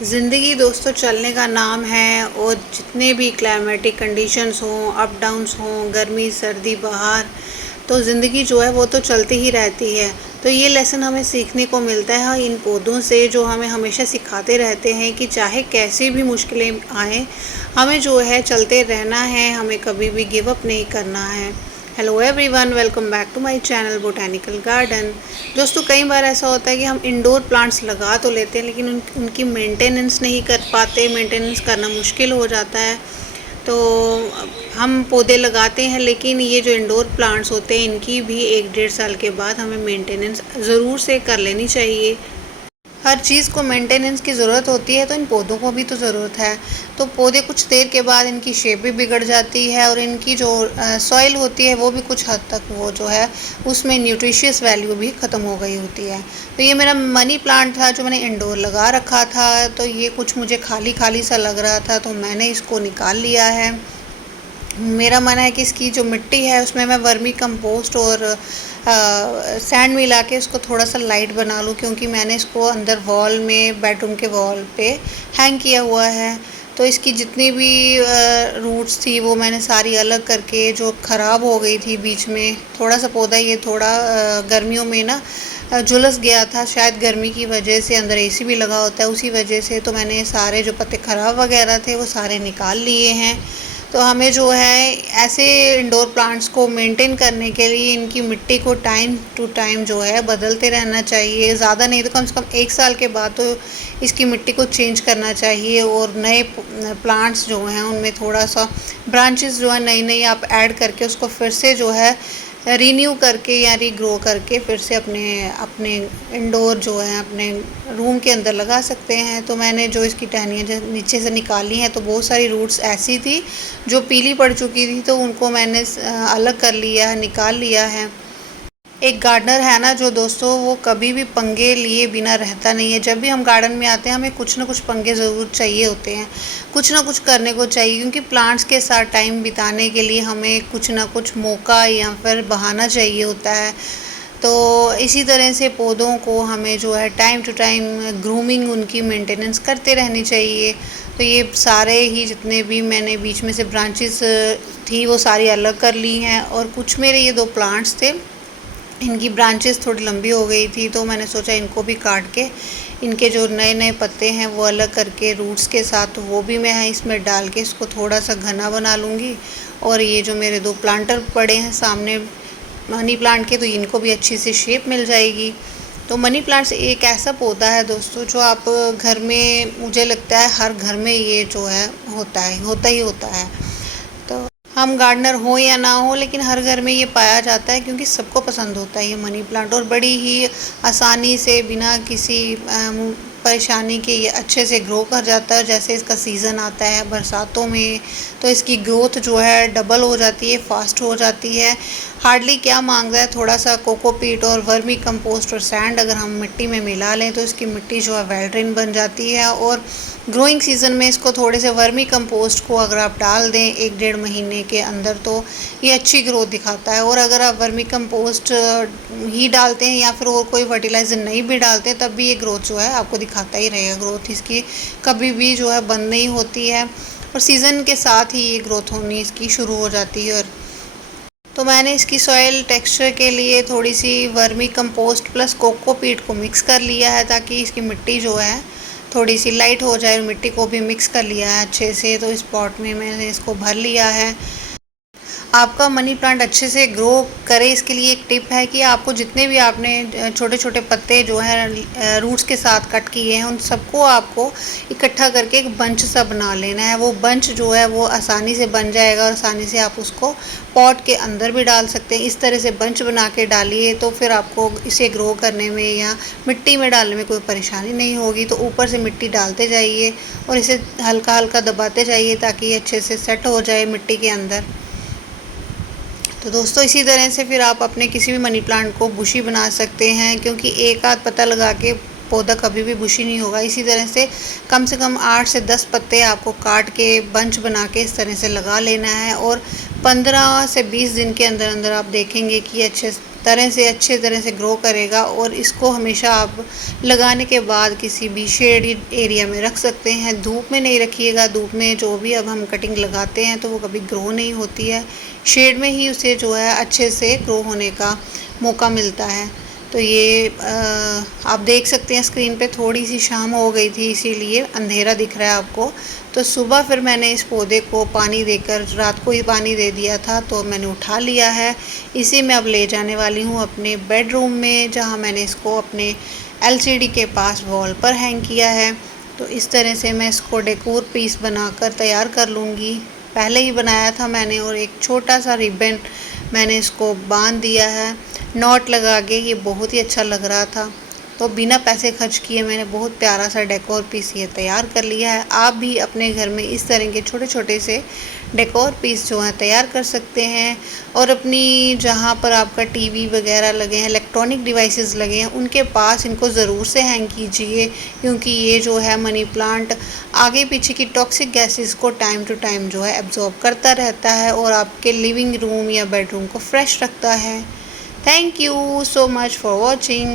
ज़िंदगी दोस्तों चलने का नाम है और जितने भी क्लाइमेटिक कंडीशंस हों, अप डाउन्स हों, गर्मी सर्दी बहार, तो ज़िंदगी जो है वो तो चलती ही रहती है। तो ये लेसन हमें सीखने को मिलता है इन पौधों से, जो हमें हमेशा सिखाते रहते हैं कि चाहे कैसी भी मुश्किलें आएँ, हमें जो है चलते रहना है, हमें कभी भी गिव अप नहीं करना है। Hello everyone, welcome back to my channel botanical garden. दोस्तों कई बार ऐसा होता है कि हम इंडोर प्लांट्स लगा तो लेते हैं, लेकिन उनकी मेंटेनेंस नहीं कर पाते, मेंटेनेंस करना मुश्किल हो जाता है। तो हम पौधे लगाते हैं, लेकिन ये जो इंडोर प्लांट्स होते हैं इनकी भी 1-1.5 साल के बाद हमें मेंटेनेंस ज़रूर से कर लेनी चाहिए। हर चीज़ को मेंटेनेंस की ज़रूरत होती है, तो इन पौधों को भी तो ज़रूरत है। तो पौधे कुछ देर के बाद इनकी शेप भी बिगड़ जाती है, और इनकी जो सॉइल होती है वो भी कुछ हद तक वो जो है उसमें न्यूट्रिशियस वैल्यू भी ख़त्म हो गई होती है। तो ये मेरा मनी प्लांट था जो मैंने इंडोर लगा रखा था, तो ये कुछ मुझे खाली खाली सा लग रहा था, तो मैंने इसको निकाल लिया है। मेरा मन है कि इसकी जो मिट्टी है उसमें मैं वर्मी कंपोस्ट और सैंड मिला के उसको थोड़ा सा लाइट बना लूँ, क्योंकि मैंने इसको अंदर वॉल में, बेडरूम के वॉल पे हैंग किया हुआ है। तो इसकी जितनी भी रूट्स थी वो मैंने सारी अलग करके, जो ख़राब हो गई थी बीच में, थोड़ा सा पौधा ये थोड़ा गर्मियों में ना झुलस गया था, शायद गर्मी की वजह से, अंदर एसी भी लगा होता है उसी वजह से। तो मैंने सारे जो पत्ते ख़राब वगैरह थे वो सारे निकाल लिए हैं। तो हमें जो है ऐसे इंडोर प्लांट्स को मेंटेन करने के लिए इनकी मिट्टी को टाइम टू टाइम जो है बदलते रहना चाहिए। ज़्यादा नहीं तो कम से कम 1 साल के बाद तो इसकी मिट्टी को चेंज करना चाहिए, और नए प्लांट्स जो हैं उनमें थोड़ा सा ब्रांचेस जो है नई नई आप ऐड करके उसको फिर से जो है रीन्यू करके या रीग्रो करके फिर से अपने अपने इंडोर जो है अपने रूम के अंदर लगा सकते हैं। तो मैंने जो इसकी टहनियाँ नीचे से निकाली हैं, तो बहुत सारी रूट्स ऐसी थी जो पीली पड़ चुकी थी, तो उनको मैंने अलग कर लिया है, निकाल लिया है। एक गार्डनर है ना जो दोस्तों, वो कभी भी पंगे लिए बिना रहता नहीं है। जब भी हम गार्डन में आते हैं हमें कुछ ना कुछ पंगे ज़रूर चाहिए होते हैं, कुछ ना कुछ करने को चाहिए, क्योंकि प्लांट्स के साथ टाइम बिताने के लिए हमें कुछ ना कुछ मौका या फिर बहाना चाहिए होता है। तो इसी तरह से पौधों को हमें जो है टाइम टू टाइम ग्रूमिंग, उनकी मेंटेनेंस करते रहनी चाहिए। तो ये सारे ही जितने भी मैंने बीच में से ब्रांचेस थी वो सारी अलग कर ली हैं, और कुछ मेरे ये 2 प्लांट्स थे, इनकी ब्रांचेस थोड़ी लंबी हो गई थी, तो मैंने सोचा इनको भी काट के इनके जो नए नए पत्ते हैं वो अलग करके रूट्स के साथ वो भी मैं इसमें डाल के इसको थोड़ा सा घना बना लूँगी। और ये जो मेरे 2 प्लांटर पड़े हैं सामने मनी प्लांट के, तो इनको भी अच्छी सी शेप मिल जाएगी। तो मनी प्लांट्स एक ऐसा पौधा है दोस्तों जो आप घर में, मुझे लगता है हर घर में ये जो है होता ही होता है। तो हम गार्डनर हो या ना हो, लेकिन हर घर में ये पाया जाता है, क्योंकि सबको पसंद होता है ये मनी प्लांट, और बड़ी ही आसानी से बिना किसी परेशानी के ये अच्छे से ग्रो कर जाता है। जैसे इसका सीज़न आता है बरसातों में, तो इसकी ग्रोथ जो है डबल हो जाती है, फास्ट हो जाती है। हार्डली क्या मांगता है, थोड़ा सा कोकोपीट और वर्मी कंपोस्ट और सैंड अगर हम मिट्टी में मिला लें तो इसकी मिट्टी जो है वेल ड्रेन बन जाती है। और ग्रोइंग सीज़न में इसको थोड़े से वर्मी कंपोस्ट को अगर आप डाल दें 1-1.5 महीने के अंदर, तो ये अच्छी ग्रोथ दिखाता है। और अगर आप वर्मी कंपोस्ट ही डालते हैं या फिर और कोई फर्टिलाइज़र नहीं भी डालते, तब भी ये ग्रोथ जो है आपको दिखाता ही रहेगा। ग्रोथ इसकी कभी भी जो है बंद नहीं होती है, और सीज़न के साथ ही ये ग्रोथ होनी इसकी शुरू हो जाती है। और तो मैंने इसकी सॉइल टेक्सचर के लिए थोड़ी सी वर्मी कंपोस्ट प्लस कोकोपीट को मिक्स कर लिया है, ताकि इसकी मिट्टी जो है थोड़ी सी लाइट हो जाए। मिट्टी को भी मिक्स कर लिया है अच्छे से, तो इस पॉट में मैंने इसको भर लिया है। आपका मनी प्लांट अच्छे से ग्रो करे, इसके लिए एक टिप है कि आपको जितने भी आपने छोटे छोटे पत्ते जो हैं रूट्स के साथ कट किए हैं, उन सबको आपको इकट्ठा करके एक बंच सा बना लेना है। वो बंच जो है वो आसानी से बन जाएगा, और आसानी से आप उसको पॉट के अंदर भी डाल सकते हैं। इस तरह से बंच बना के डालिए, तो फिर आपको इसे ग्रो करने में या मिट्टी में डालने में कोई परेशानी नहीं होगी। तो ऊपर से मिट्टी डालते जाइए और इसे हल्का हल्का दबाते जाइए, ताकि ये अच्छे से सेट हो जाए मिट्टी के अंदर। तो दोस्तों इसी तरह से फिर आप अपने किसी भी मनी प्लांट को बुशी बना सकते हैं, क्योंकि एक आध पत्ता लगा के पौधा कभी भी बुशी नहीं होगा। इसी तरह से कम 8 से 10 पत्ते आपको काट के बंच बना के इस तरह से लगा लेना है, और 15 से 20 दिन के अंदर अंदर आप देखेंगे कि अच्छे तरह से अच्छे तरह से ग्रो करेगा। और इसको हमेशा आप लगाने के बाद किसी भी शेडेड एरिया में रख सकते हैं, धूप में नहीं रखिएगा। धूप में जो भी अब हम कटिंग लगाते हैं तो वो कभी ग्रो नहीं होती है, शेड में ही उसे जो है अच्छे से ग्रो होने का मौका मिलता है। तो ये आप देख सकते हैं स्क्रीन पे थोड़ी सी शाम हो गई थी इसीलिए अंधेरा दिख रहा है आपको। तो सुबह फिर मैंने इस पौधे को पानी देकर, रात को ही पानी दे दिया था, तो मैंने उठा लिया है। इसी में अब ले जाने वाली हूँ अपने बेडरूम में, जहाँ मैंने इसको अपने एलसीडी के पास वॉल पर हैंग किया है। तो इस तरह से मैं इसको डेकोर पीस बनाकर तैयार कर लूँगी। पहले ही बनाया था मैंने, और एक छोटा सा रिबन मैंने इसको बांध दिया है नॉट लगा के। ये बहुत ही अच्छा लग रहा था, तो बिना पैसे खर्च किए मैंने बहुत प्यारा सा डेकोर पीस ये तैयार कर लिया है। आप भी अपने घर में इस तरह के छोटे छोटे से डेकोर पीस जो हैं तैयार कर सकते हैं। और अपनी जहाँ पर आपका टीवी वगैरह लगे हैं, इलेक्ट्रॉनिक डिवाइसेस लगे हैं, उनके पास इनको ज़रूर से हैंग कीजिए, क्योंकि ये जो है मनी प्लांट आगे पीछे की टॉक्सिक गैसेस को टाइम टू टाइम जो है एब्जॉर्ब करता रहता है और आपके लिविंग रूम या बेडरूम को फ्रेश रखता है। Thank you so much for watching.